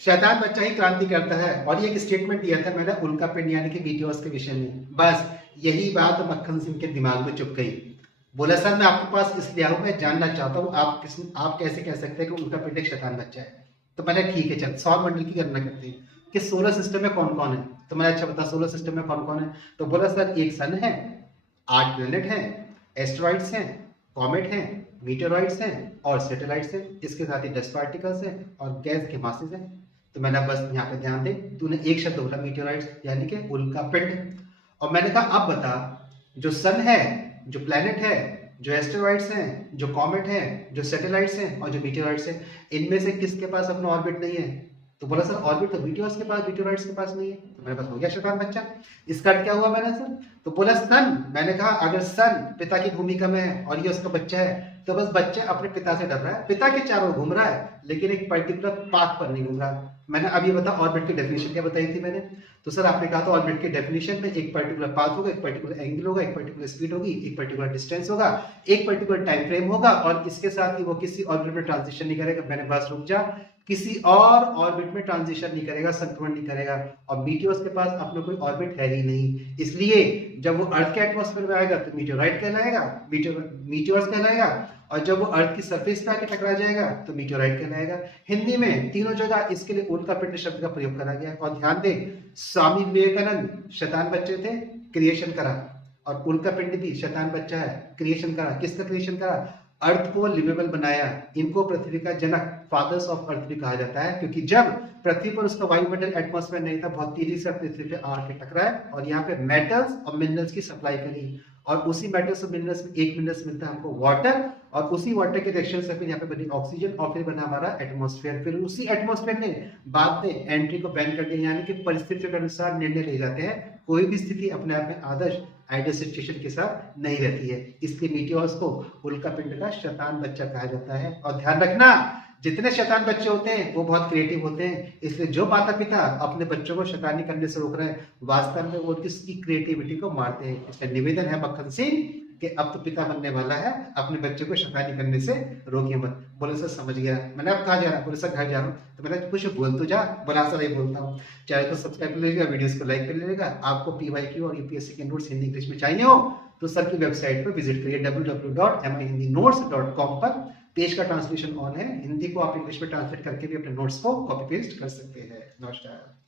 शैतान बच्चा ही क्रांति करता है। और ये एक स्टेटमेंट दिया था मैंने उल्का पिंड यानी कि मीटियोर्स के विषय में। बस यही बात मक्खन सिंह के दिमाग में चुप गई। बोला सर मैं आपके पास इसलिए आऊं, मैं जानना चाहता हूं आप कैसे कह सकते हैं कि उल्का पिंड एक शैतान बच्चा है। तो मैंने ठीक है चल सौर मंडल की गणना करते हैं कि सोलर सिस्टम में कौन कौन है। तो मैंने अच्छा बता सोलर सिस्टम में कौन कौन है। तो बोला सर एक सन है, 8 प्लेनेट हैं, एस्ट्रॉइड्स हैं, कॉमेट हैं, मीटेरॉइड्स हैं और सैटेलाइट्स हैं। इसके साथ ही डस्ट पार्टिकल्स हैं और गैस के मासेस हैं। तो मैंने बस यहाँ पे ध्यान दे, तूने एक शब्द बोला मीटेरॉइड्स यानी कि उल्का पिंड। और मैंने कहा अब बता जो सन है, जो प्लेनेट है, जो एस्टेरॉइड्स हैं, जो कॉमेट है, जो सैटेलाइट्स हैं और जो मीटेरॉइड्स हैं, इनमें से किसके पास अपना ऑर्बिट नहीं है। तो बोला सर ऑर्बिट तो मीटियोर्स के पास, मीटेरॉइड्स के पास नहीं है। तो मेरे पास हो गया शैतान बच्चा। इसका अर्थ क्या हुआ मैंने सर। तो बोला सन, मैंने कहा अगर सन पिता की भूमिका में है और ये उसका बच्चा है तो बस बच्चा अपने पिता से डर रहा है, पिता के चारों घूम रहा है लेकिन एक पर्टिकुलर पाथ पर नहीं घूम रहा। मैंने अब ये बता ऑर्बिट की डेफिनेशन क्या बताई थी मैंने। तो सर आपने कहा था ऑर्बिट की डेफिनेशन में एक पर्टिकुलर पाथ होगा, एक पर्टिकुलर एंगल होगा, एक पर्टिकुलर स्पीड होगी, एक पर्टिकुलर डिस्टेंस होगा, एक पर्टिकुलर टाइम फ्रेम होगा और इसके साथ ही वो किसी ऑर्बिट में ट्रांजिशन नहीं करेगा। मैंने बस रुक जा, किसी और ऑर्बिट में ट्रांजिशन नहीं करेगा, संक्रमण नहीं करेगा। और मीटियोर्स के पास अपना कोई ऑर्बिट है ही नहीं, इसलिए जब वो अर्थ के एटमॉस्फेयर में आएगा तो मीटियोराइट कहलाएगा, मीटियोर्स कहलाएगा। और जब वो अर्थ की सरफेस पे आके टकरा जाएगा तो मीटियोराइट कहलाएगा। हिंदी में तीनों जगह इसके लिए उल्का पिंड शब्द का प्रयोग करा गया। और ध्यान दे स्वामी विवेकानंद शैतान बच्चे थे, क्रिएशन करा, और उल्का पिंड भी शैतान बच्चा है, क्रिएशन करा। किसका क्रिएशन करा। अर्थ को लिवेबल बनाया। इनको पृथ्वी का जनक, फादर्स ऑफ अर्थ भी कहा जाता है, क्योंकि जब पृथ्वी पर उसका वायुमंडल एटमॉस्फेयर नहीं था, बहुत तेजी से पृथ्वी पे आके टकराया और यहाँ पे मेटल्स और मिनरल्स की सप्लाई करी। और उसी मेटल्स और मिनरल्स में एक मिनरल्स मिलता है हमको वाटर, और उसी वाटर के रिएक्शन से फिर यहाँ पे बनी ऑक्सीजन और फिर बना हमारा एटमॉस्फेयर। फिर उसी एटमॉस्फेयर ने बाद में एंट्री को बैन कर दिया, यानी कि परिस्थितियों के अनुसार निर्णय ले जाते हैं। कोई भी स्थिति अपने आप में आदर्श आइडियल सिचुएशन के साथ नहीं रहती है। इसलिए मीटियोर्स को उल्का पिंड का शैतान बच्चा कहा जाता है। और ध्यान रखना जितने शैतान बच्चे होते हैं वो बहुत क्रिएटिव होते हैं। इसलिए जो माता पिता अपने बच्चों को शैतानी करने से रोक रहे हैं वास्तव में वो किसकी क्रिएटिविटी को मारते हैं। इसका निवेदन है मक्खन सिंह कि अब तो पिता बनने वाला है, अपने बच्चे को शैतानी करने से रोकिए मत। बोले सर समझ गया। मैंने अब कहा जा रहा, बोले सर घर जा रहा हूँ। तो मैंने कुछ बोल तो जा, बोला सर नहीं बोलता हूँ। चैनल को सब्सक्राइब कर लीजिएगा, वीडियोस को लाइक कर लीजिएगा। आपको PYQ और UPSC के नोट्स हिंदी इंग्लिश में चाहिए हो तो सर की वेबसाइट पर विजिट करिए www.mihindinotes.com पर। पेज का ट्रांसलेशन ऑन है, हिंदी को आप इंग्लिश में ट्रांसलेट करके भी अपने नोट्स को कॉपी पेस्ट कर सकते हैं। नमस्कार।